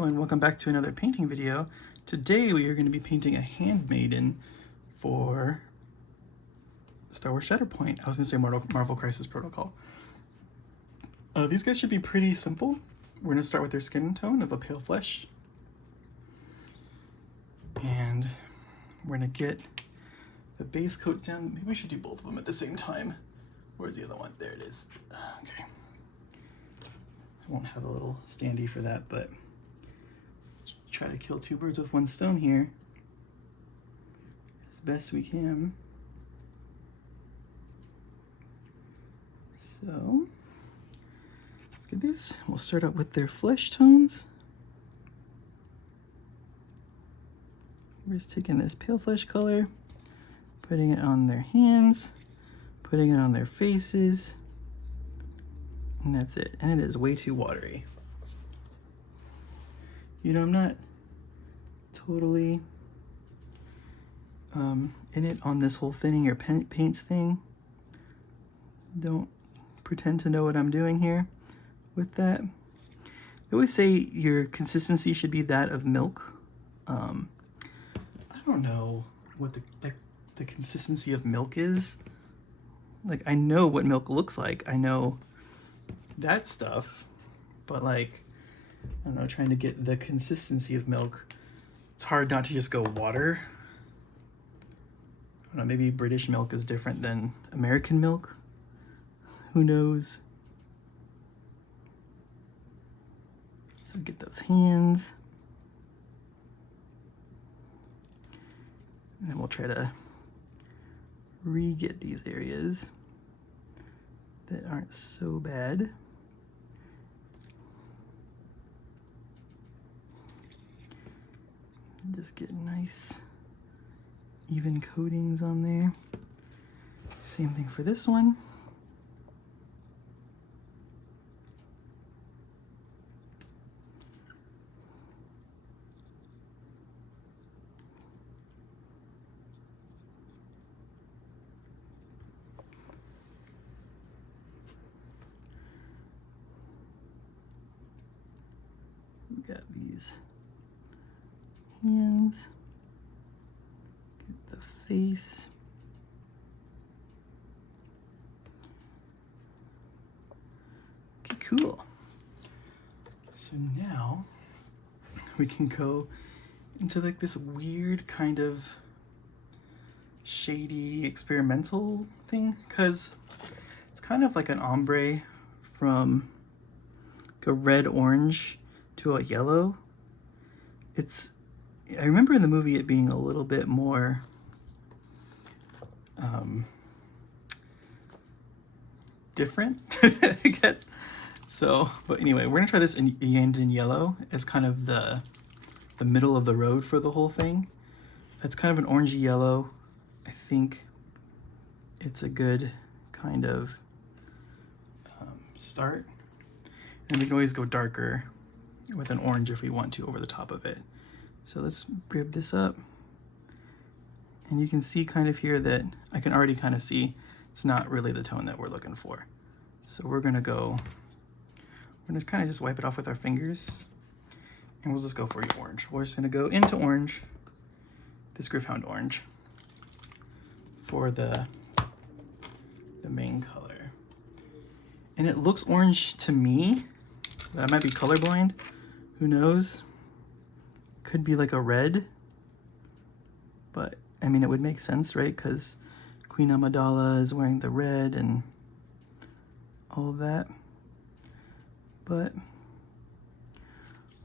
Hello and welcome back to another painting video. Today we are going to be painting a handmaiden for Star Wars Shatterpoint. I was going to say Marvel Crisis Protocol. These guys should be pretty simple. We're going to start with their skin tone of a pale flesh. And we're going to get the base coats down. Maybe we should do both of them at the same time. Where's the other one? There it is. Okay. I won't have a little standee for that, but try to kill two birds with one stone here as best we can. So let's get this. We'll start out with their flesh tones. We're just taking this pale flesh color, putting it on their hands, putting it on their faces, and that's it. And it is way too watery. You know, I'm not totally in it on this whole thinning your paints thing. Don't pretend to know what I'm doing here with that. They always say your consistency should be that of milk. I don't know what the consistency of milk is. Like, I know what milk looks like. I know that stuff, but like, I don't know, trying to get the consistency of milk, it's hard not to just go water. I don't know, maybe British milk is different than American milk. Who knows? So get those hands. And then we'll try to re-get these areas that aren't so bad. Just get nice even coatings on there. Same thing for this one. We got these hands, get the face. Okay, cool. So now we can go into like this weird kind of shady experimental thing, because it's kind of like an ombre from like a red orange to a yellow. I remember in the movie it being a little bit more different, I guess. So, but anyway, we're gonna try this in Yandan yellow as kind of the middle of the road for the whole thing. It's kind of an orangey yellow. I think it's a good kind of start. And we can always go darker with an orange if we want to over the top of it. So let's grab this up. And you can see kind of here that I can already kind of see it's not really the tone that we're looking for. So we're gonna kind of just wipe it off with our fingers, and we'll just go for your orange. We're just gonna go into orange, this Gryph-hound orange, for the main color. And it looks orange to me. I might be colorblind, who knows? Could be like a red, but I mean, it would make sense, right? Because Queen Amidala is wearing the red and all of that. But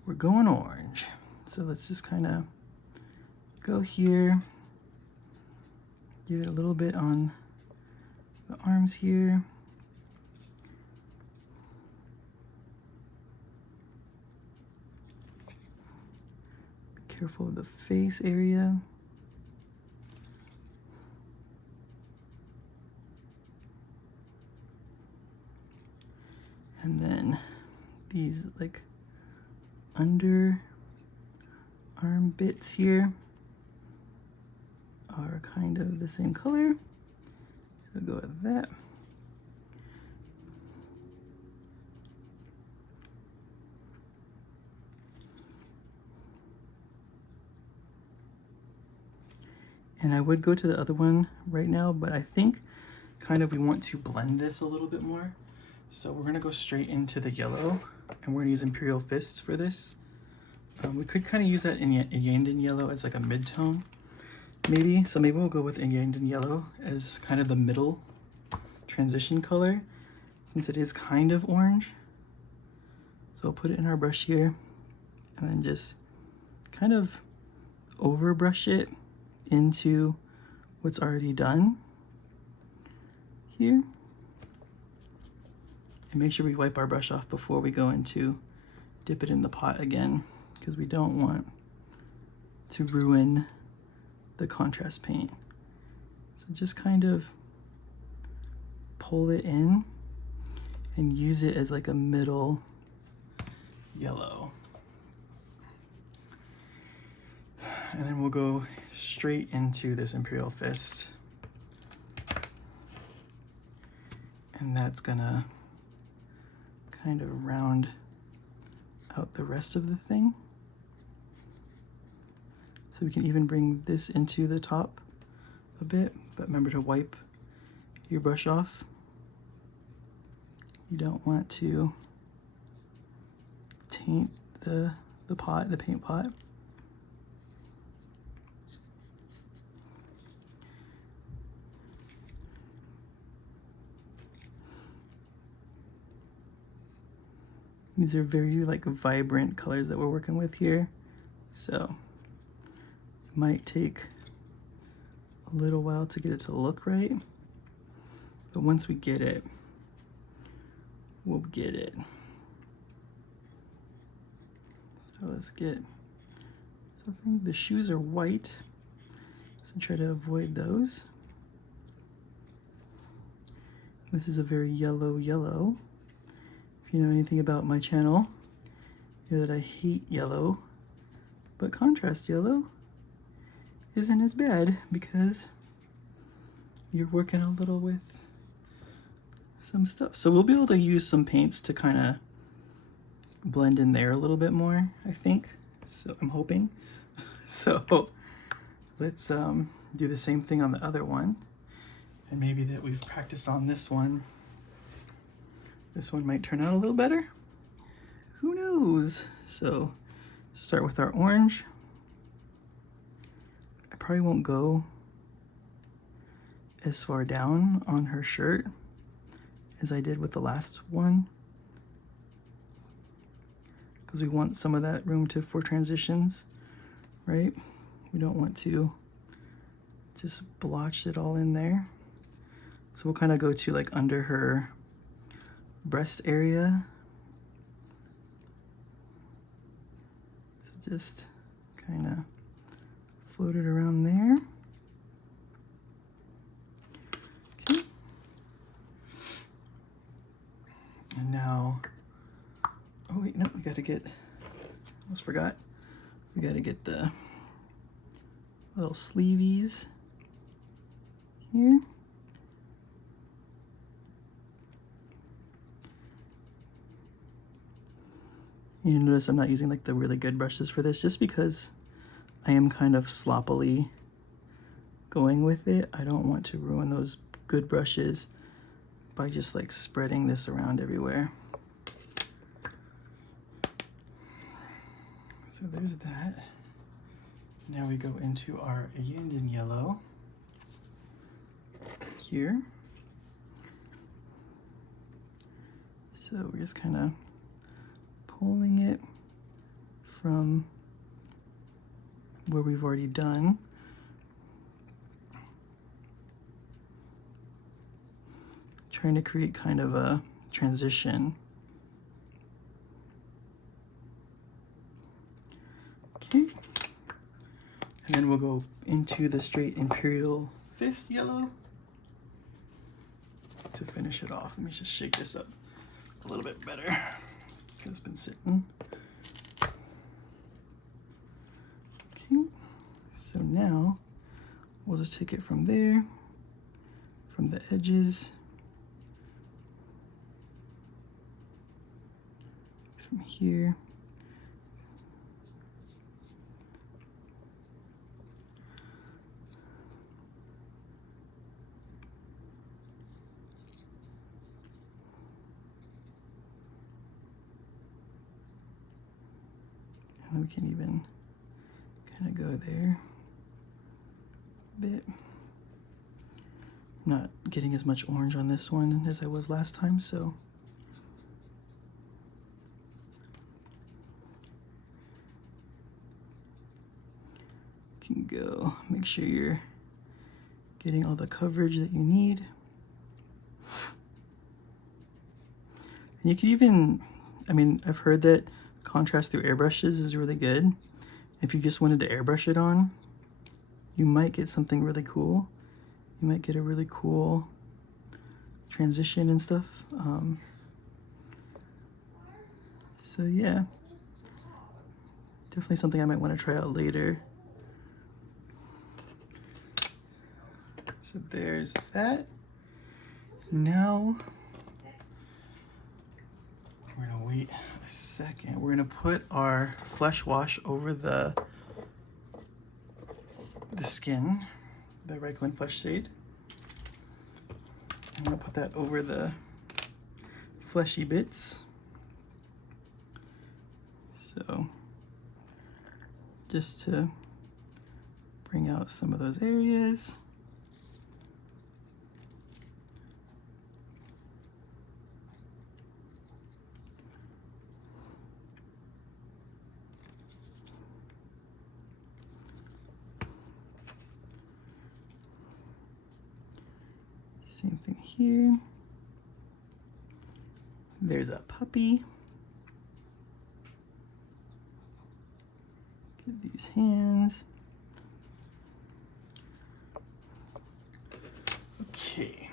we're going orange. So let's just kind of go here, give it a little bit on the arms here. Careful of the face area. And then these like under arm bits here are kind of the same color. So go with that. And I would go to the other one right now, but I think kind of we want to blend this a little bit more. So we're gonna go straight into the yellow, and we're gonna use Imperial Fists for this. We could kind of use that in Yanden yellow as like a mid-tone, maybe. So maybe we'll go with Yanden yellow as kind of the middle transition color, since it is kind of orange. So we'll put it in our brush here, and then just kind of over brush it into what's already done here. And make sure we wipe our brush off before we go into dip it in the pot again, because we don't want to ruin the contrast paint. So just kind of pull it in and use it as like a middle yellow. And then we'll go straight into this Imperial Fist. And that's gonna kind of round out the rest of the thing. So we can even bring this into the top a bit, but remember to wipe your brush off. You don't want to taint the paint pot. These are very like vibrant colors that we're working with here, so it might take a little while to get it to look right, but once we get it, we'll get it. So let's get something. The shoes are white, so try to avoid those. This is a very yellow yellow. If you know anything about my channel, you know that I hate yellow, but contrast yellow isn't as bad because you're working a little with some stuff. So we'll be able to use some paints to kind of blend in there a little bit more, I think. So I'm hoping. So let's do the same thing on the other one. And maybe that we've practiced on this one, this one might turn out a little better. Who knows? So start with our orange. I probably won't go as far down on her shirt as I did with the last one, because we want some of that room for transitions, right? We don't want to just blotch it all in there. So we'll kind of go to like under her breast area. So just kind of float it around there. Okay. And now, oh wait, no, we got to get, almost forgot. We got to get the little sleeveys here. You notice I'm not using like the really good brushes for this, just because I am kind of sloppily going with it. I don't want to ruin those good brushes by just like spreading this around everywhere. So there's that. Now we go into our Yanden yellow here. So we're just kind of pulling it from where we've already done. Trying to create kind of a transition. Okay. And then we'll go into the straight Imperial Fist yellow to finish it off. Let me just shake this up a little bit better. It's been sitting. Okay, so now we'll just take it from there, from the edges, from here, we can even kind of go there a bit. Not getting as much orange on this one as I was last time, so you can go make sure you're getting all the coverage that you need. And you can even, I mean, I've heard that contrast through airbrushes is really good. If you just wanted to airbrush it on, you might get something really cool. You might get a really cool transition and stuff. So yeah, definitely something I might want to try out later. So there's that. Now, we're gonna wait a second. We're gonna put our flesh wash over the skin, the Raglan Flesh Shade. I'm gonna put that over the fleshy bits. So, just to bring out some of those areas. Same thing here. There's a puppy. Get these hands. Okay.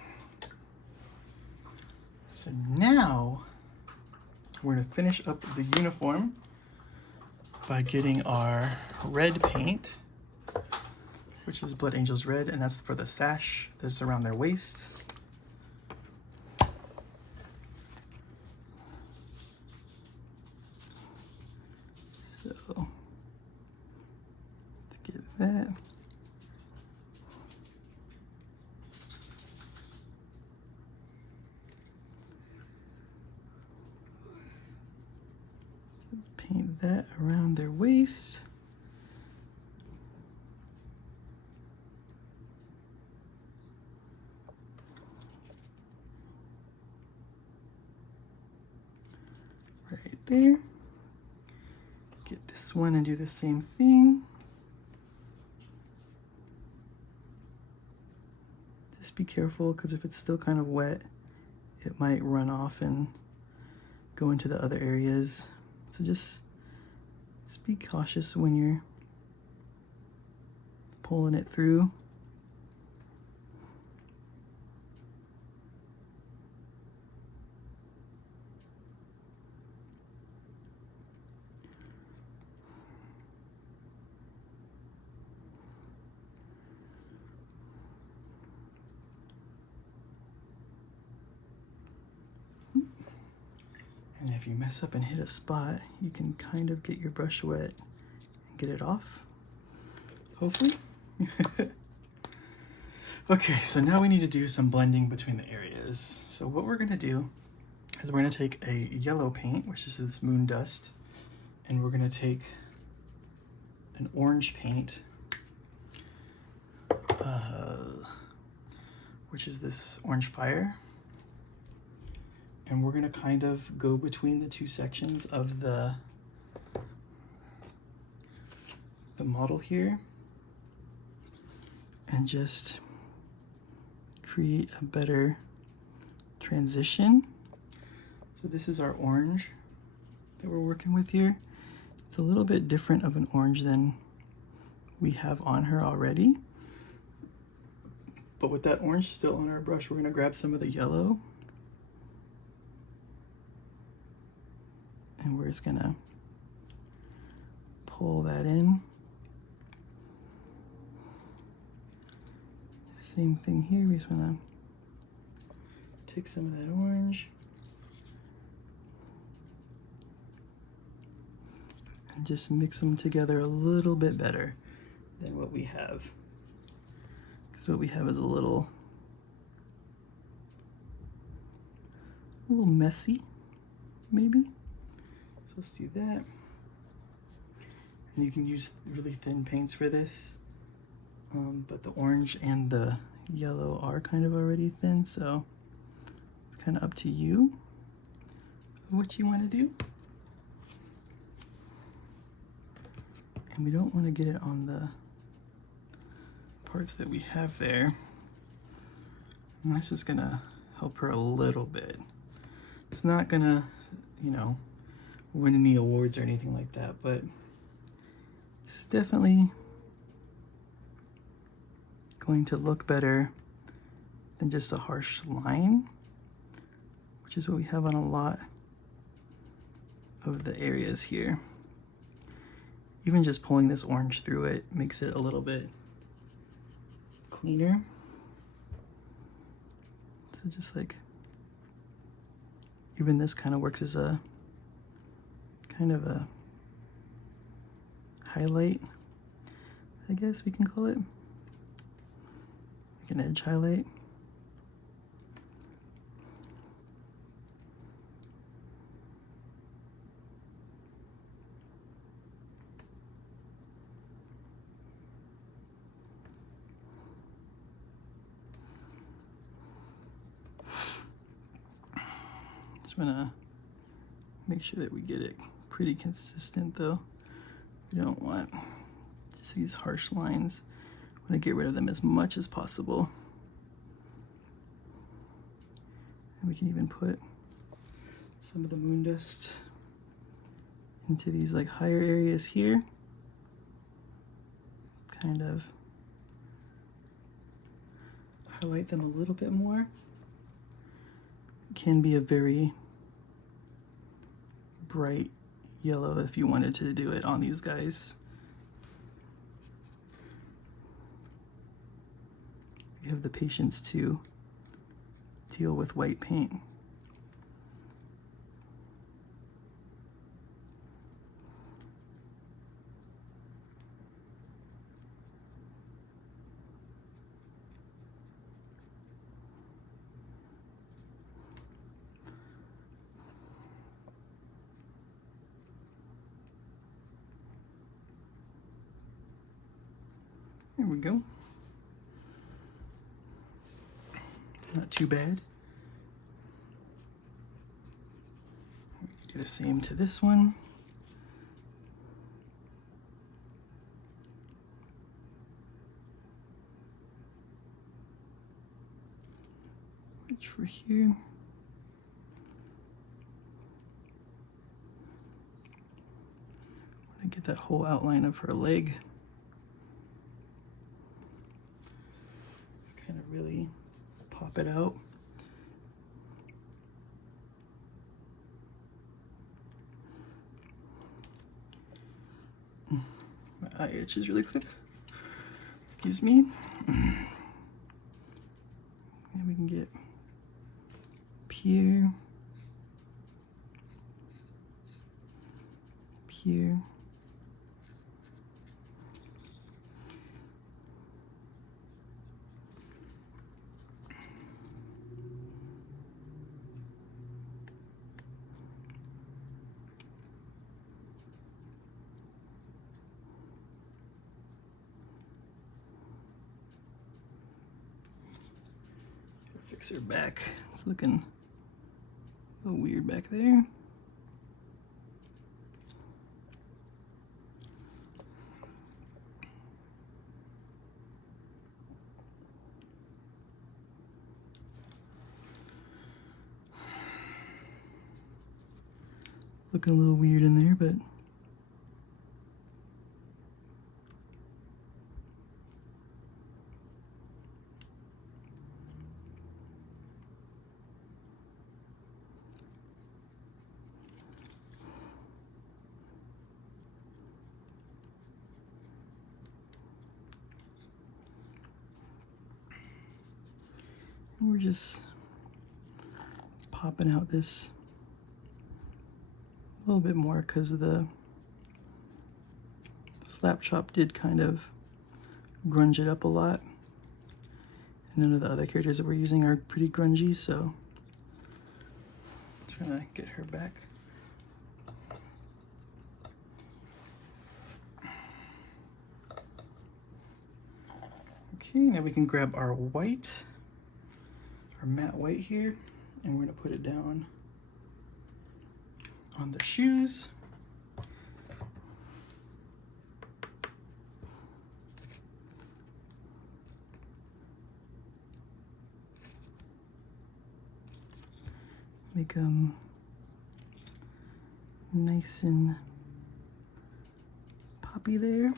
So now we're gonna finish up the uniform by getting our red paint, which is Blood Angels Red, and that's for the sash that's around their waist. So, let's get that. Let's paint that around their waist. Right there. Get this one and do the same thing. Just be careful, because if it's still kind of wet, it might run off and go into the other areas. So just be cautious when you're pulling it through. And if you mess up and hit a spot, you can kind of get your brush wet and get it off, hopefully. Okay, so now we need to do some blending between the areas. So what we're gonna do is we're gonna take a yellow paint, which is this moon dust, and we're gonna take an orange paint, which is this orange fire. And we're gonna kind of go between the two sections of the model here and just create a better transition. So this is our orange that we're working with here. It's a little bit different of an orange than we have on her already. But with that orange still on our brush, we're gonna grab some of the yellow and we're just gonna pull that in. Same thing here, we just wanna take some of that orange and just mix them together a little bit better than what we have. Because what we have is a little messy, maybe. So let's do that. And you can use really thin paints for this, but the orange and the yellow are kind of already thin, so it's kind of up to you what you want to do. And we don't want to get it on the parts that we have there. And this is gonna help her a little bit. It's not gonna, you know, win any awards or anything like that, but it's definitely going to look better than just a harsh line, which is what we have on a lot of the areas here. Even just pulling this orange through it makes it a little bit cleaner. So just like, even this kind of works as a kind of a highlight, I guess we can call it, like an edge highlight. Just wanna make sure that we get it pretty consistent though. We don't want just these harsh lines. We want to get rid of them as much as possible. And we can even put some of the moon dust into these like higher areas here. Kind of highlight them a little bit more. It can be a very bright yellow if you wanted to do it on these guys. You have the patience to deal with white paint. There we go. Not too bad. Do the same to this one. Reach for here. Want to get that whole outline of her leg. Just kind of really pop it out. My eye itches really quick. Excuse me. And we can get up here, up here. Fix her back. It's looking a little weird back there. Looking a little weird in there, but we're just popping out this a little bit more because the slap chop did kind of grunge it up a lot. And none of the other characters that we're using are pretty grungy, so trying to get her back. Okay, now we can grab our white, our matte white here, and we're gonna put it down on the shoes. Make them nice and poppy there.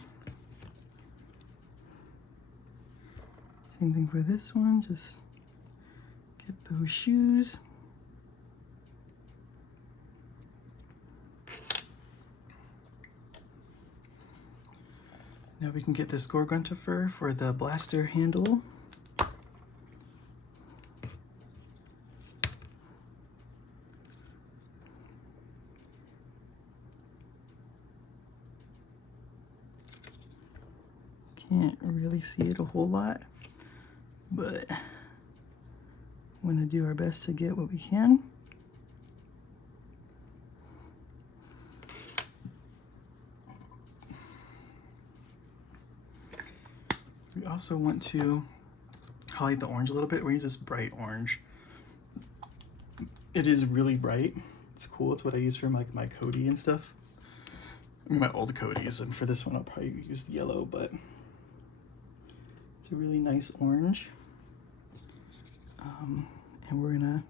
Same thing for this one, just get those shoes. Now we can get this Gorgonta fur for the blaster handle. Can't really see it a whole lot, but I'm gonna do our best to get what we can. We also want to highlight the orange a little bit. We're gonna use this bright orange. It is really bright. It's cool. It's what I use for my Cody and stuff. I mean, my old Codys, and for this one I'll probably use the yellow, but it's a really nice orange. And we're gonna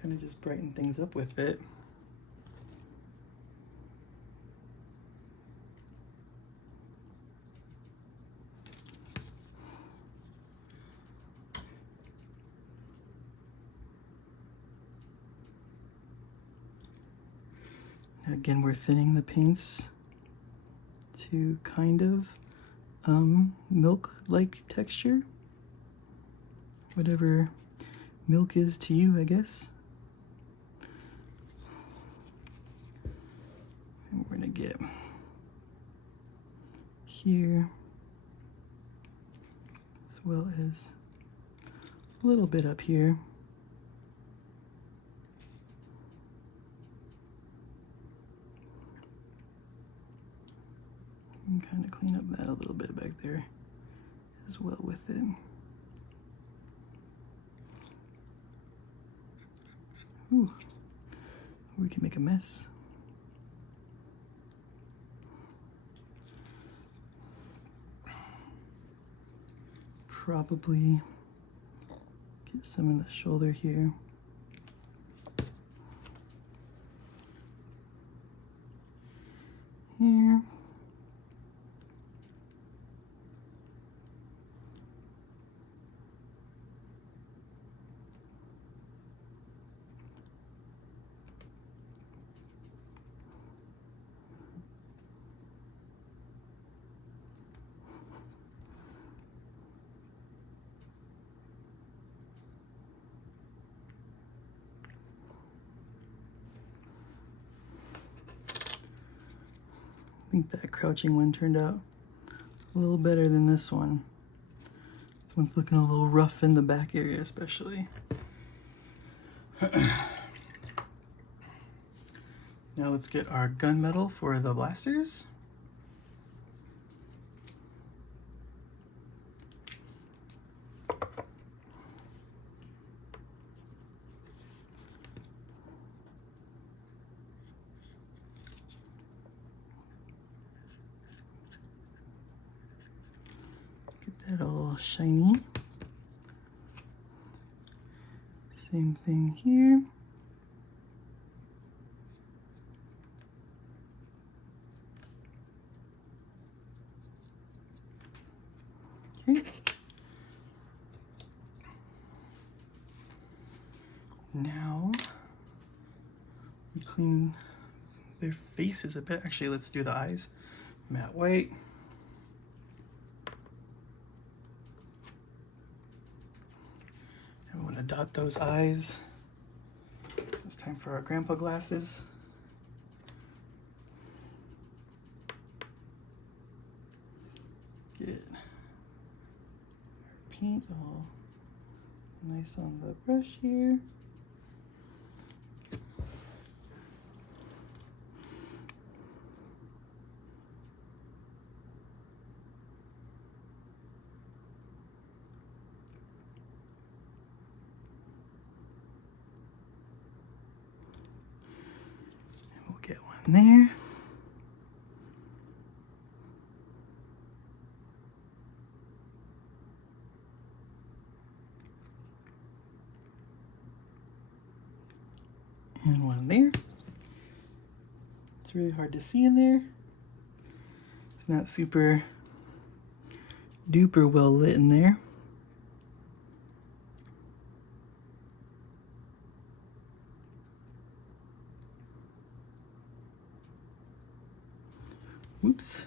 kind of just brighten things up with it. Now again, we're thinning the paints to kind of milk-like texture. Whatever milk is to you, I guess. And we're gonna get here, as well as a little bit up here. And kind of clean up that a little bit back there as well with it. Ooh, we can make a mess. Probably get some in the shoulder here. Here. I think that crouching one turned out a little better than this one. This one's looking a little rough in the back area especially. Now let's get our gunmetal for the blasters. Get that all shiny. Same thing here. Okay. Now we clean their faces a bit. Actually, let's do the eyes. Matte white. And we want to dot those eyes. So it's time for our grandpa glasses. Get our paint all nice on the brush here. in there. And one there. It's really hard to see in there. It's not super duper well lit in there. Whoops.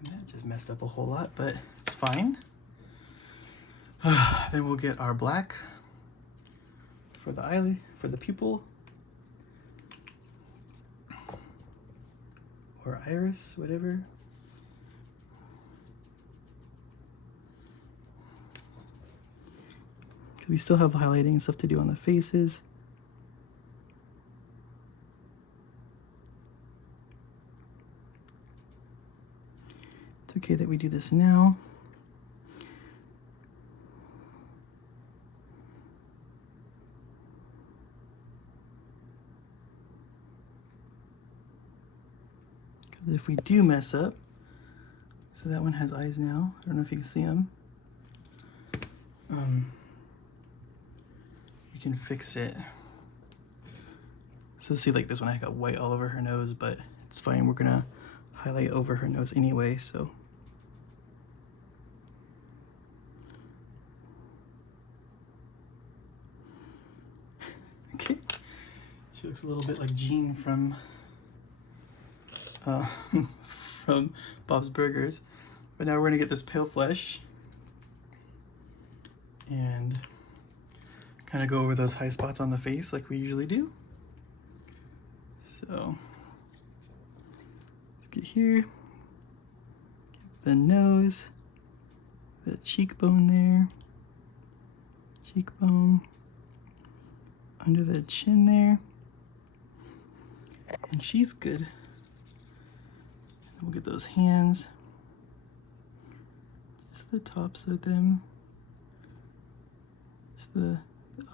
And that just messed up a whole lot, but it's fine. Then we'll get our black for the eyelid, for the pupil. Or iris, whatever. Because we still have highlighting and stuff to do on the faces. It's okay that we do this now. If we do mess up, so that one has eyes now. I don't know if you can see them. You can fix it. So see, like this one, I got white all over her nose, but it's fine. We're gonna highlight over her nose anyway, so. Okay. She looks a little bit like Jean from from Bob's Burgers. But now we're gonna get this pale flesh and kind of go over those high spots on the face like we usually do. So let's get here, get the nose, the cheekbone there, cheekbone, under the chin there, and she's good. We'll get those hands, just the tops of them, just the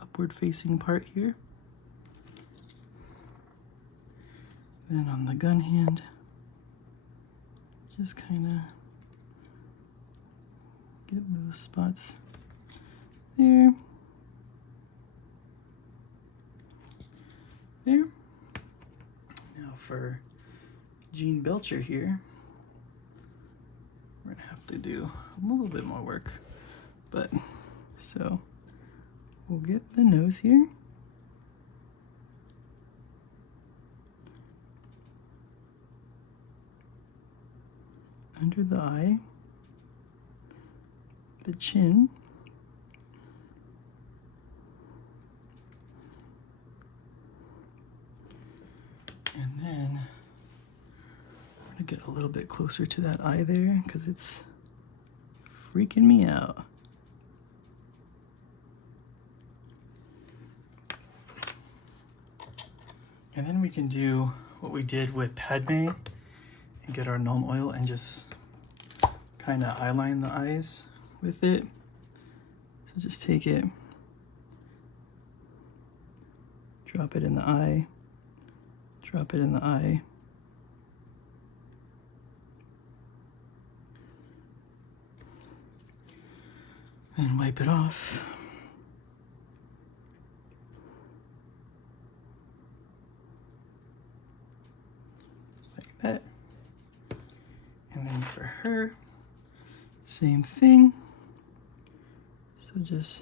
upward facing part here. Then on the gun hand, just kind of get those spots there, there. Now for Jean Belcher here, we're gonna have to do a little bit more work, but so we'll get the nose here, under the eye, the chin, and then get a little bit closer to that eye there because it's freaking me out. And then we can do what we did with Padme and get our Nuln Oil and just kind of eyeline the eyes with it. So just take it, drop it in the eye, drop it in the eye. And wipe it off. Like that. And then for her, same thing. So just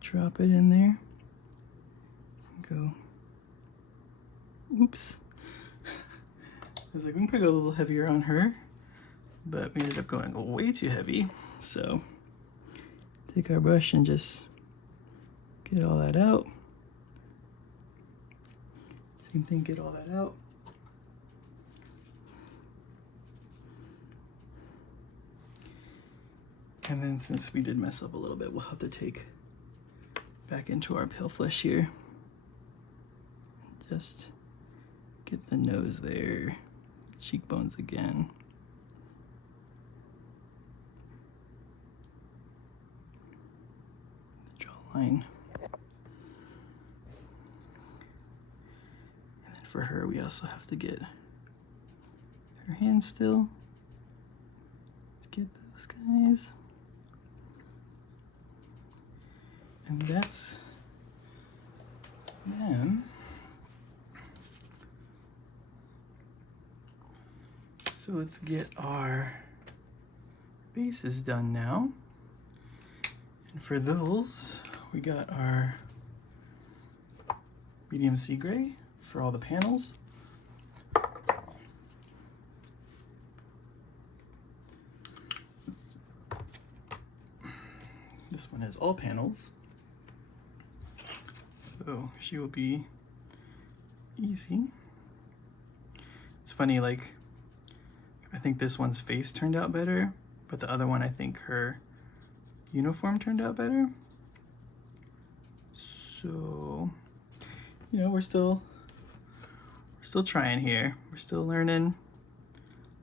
drop it in there. Go. Oops. I was like, we can probably go a little heavier on her, but we ended up going way too heavy. So take our brush and just get all that out. Same thing, get all that out. And then since we did mess up a little bit, we'll have to take back into our pale flesh here. Just get the nose there, cheekbones again. The jawline. for her, we also have to get her hands still. Let's get those guys. And that's them. So let's get our bases done now. And for those, we got our medium sea gray for all the panels. This one has all panels, so she will be easy. It's funny, like, I think this one's face turned out better, but the other one, I think her uniform turned out better. So, you know, we're still trying here. We're still learning,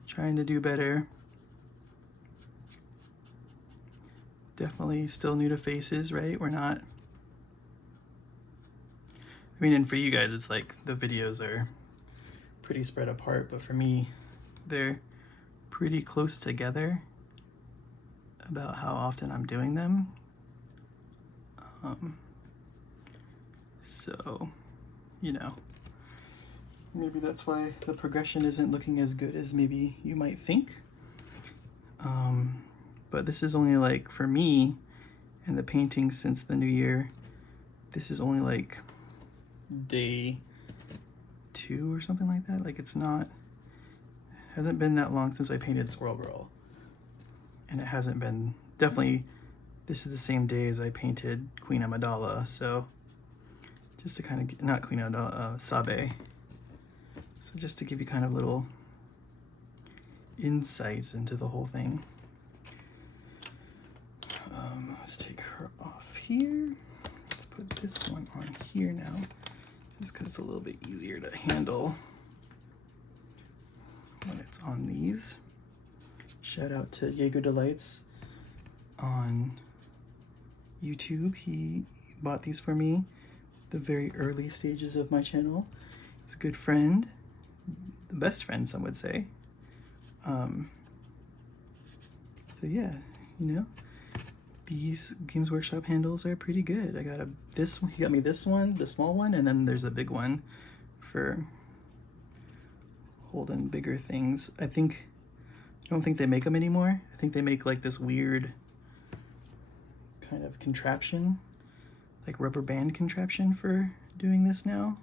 trying to do better. Definitely still new to faces, right? We're not, I mean, and for you guys, it's like the videos are pretty spread apart, but for me, they're pretty close together about how often I'm doing them. So, you know, maybe that's why the progression isn't looking as good as maybe you might think. But this is only like, for me, and the painting since the new year, this is only like day 2 or something like that. Like, it's not, hasn't been that long since I painted Squirrel Girl. And it hasn't been, definitely, this is the same day as I painted Queen Amidala, so just to kind of, not Queen Amidala, Sabe. So just to give you kind of little insight into the whole thing. Let's take her off here. Let's put this one on here now, just because it's a little bit easier to handle when it's on these. Shout out to Jaeger Delights on YouTube. He bought these for me the very early stages of my channel. He's a good friend, the best friend, some would say. So yeah, you know, these Games Workshop handles are pretty good. I got this one, he got me this one, the small one, and then there's a big one for holding bigger things. I don't think they make them anymore. I think they make like this weird kind of contraption, like rubber band contraption for doing this now.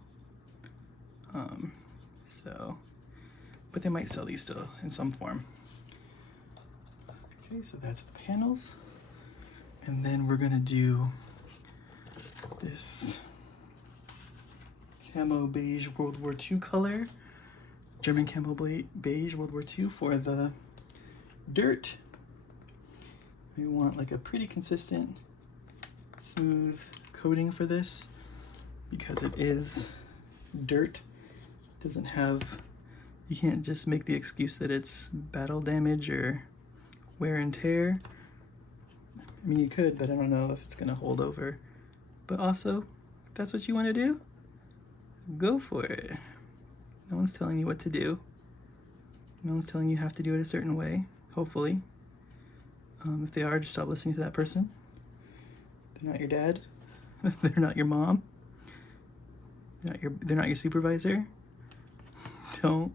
But they might sell these still in some form. Okay, so that's the panels. And then we're gonna do this camo beige World War II color, German camo beige World War II for the dirt. We want like a pretty consistent, smooth coating for this because it is dirt. It doesn't have, you can't just make the excuse that it's battle damage or wear and tear. I mean, you could, but I don't know if it's gonna hold over. But also, if that's what you want to do, go for it. No one's telling you what to do. No one's telling you have to do it a certain way, hopefully. If they are, just stop listening to that person. They're not your dad. They're not your mom. They're not your supervisor. Don't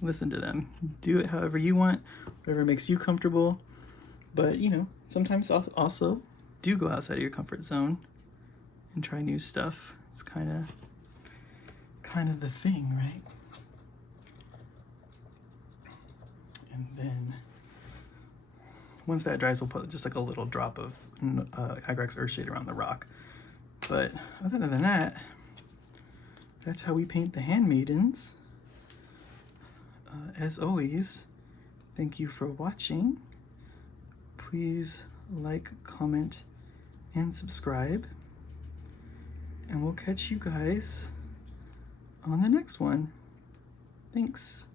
listen to them. Do it however you want, whatever makes you comfortable. But, you know, sometimes also do go outside of your comfort zone and try new stuff. It's kind of the thing, right? And then once that dries, we'll put just like a little drop of Agrax Earthshade around the rock. But other than that, that's how we paint the Handmaidens. As always, thank you for watching. Please like, comment, and subscribe. And we'll catch you guys on the next one. Thanks.